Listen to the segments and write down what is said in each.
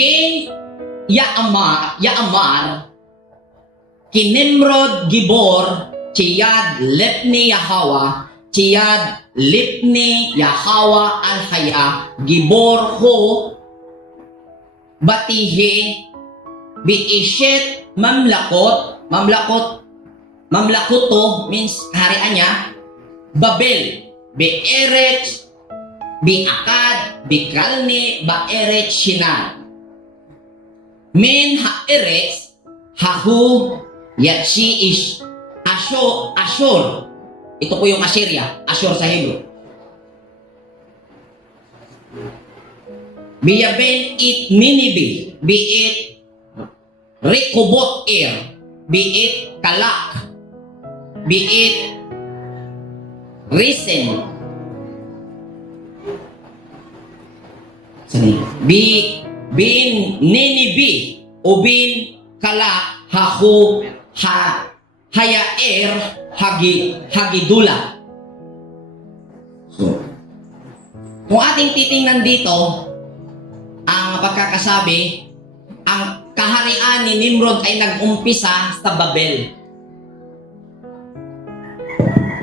King Yaamar, Kinimrod Gibor, Chiyad Lepni Yahawa, Chiyad Lipni Yahawa Al-Haya, Gibor Ho, Batihe, Biishet Mamlakoto means harian niya, Babel, Be'eret, Biakad, Bikalni, Baeret Shinan. Min Ha'eretz, Hahu, Yatsi is Ashur. Ito po yung Assyria, Ashur sa Hebrew. Biyaben it Ninibi, biit Rekobot biit Kalak, biit Risen, bin Ninibi, ubin Kalak, Hahu, Hayaer, Hagidula. So, kung ating titingnan dito, ang pagkakasabi, ang kaharian ni Nimrod ay nag-umpisa sa Babel.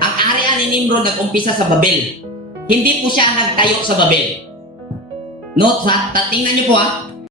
Ang kaharian ni Nimrod nag-umpisa sa Babel. Hindi po siya nagtayo sa Babel. Note ha, tingnan niyo po ha.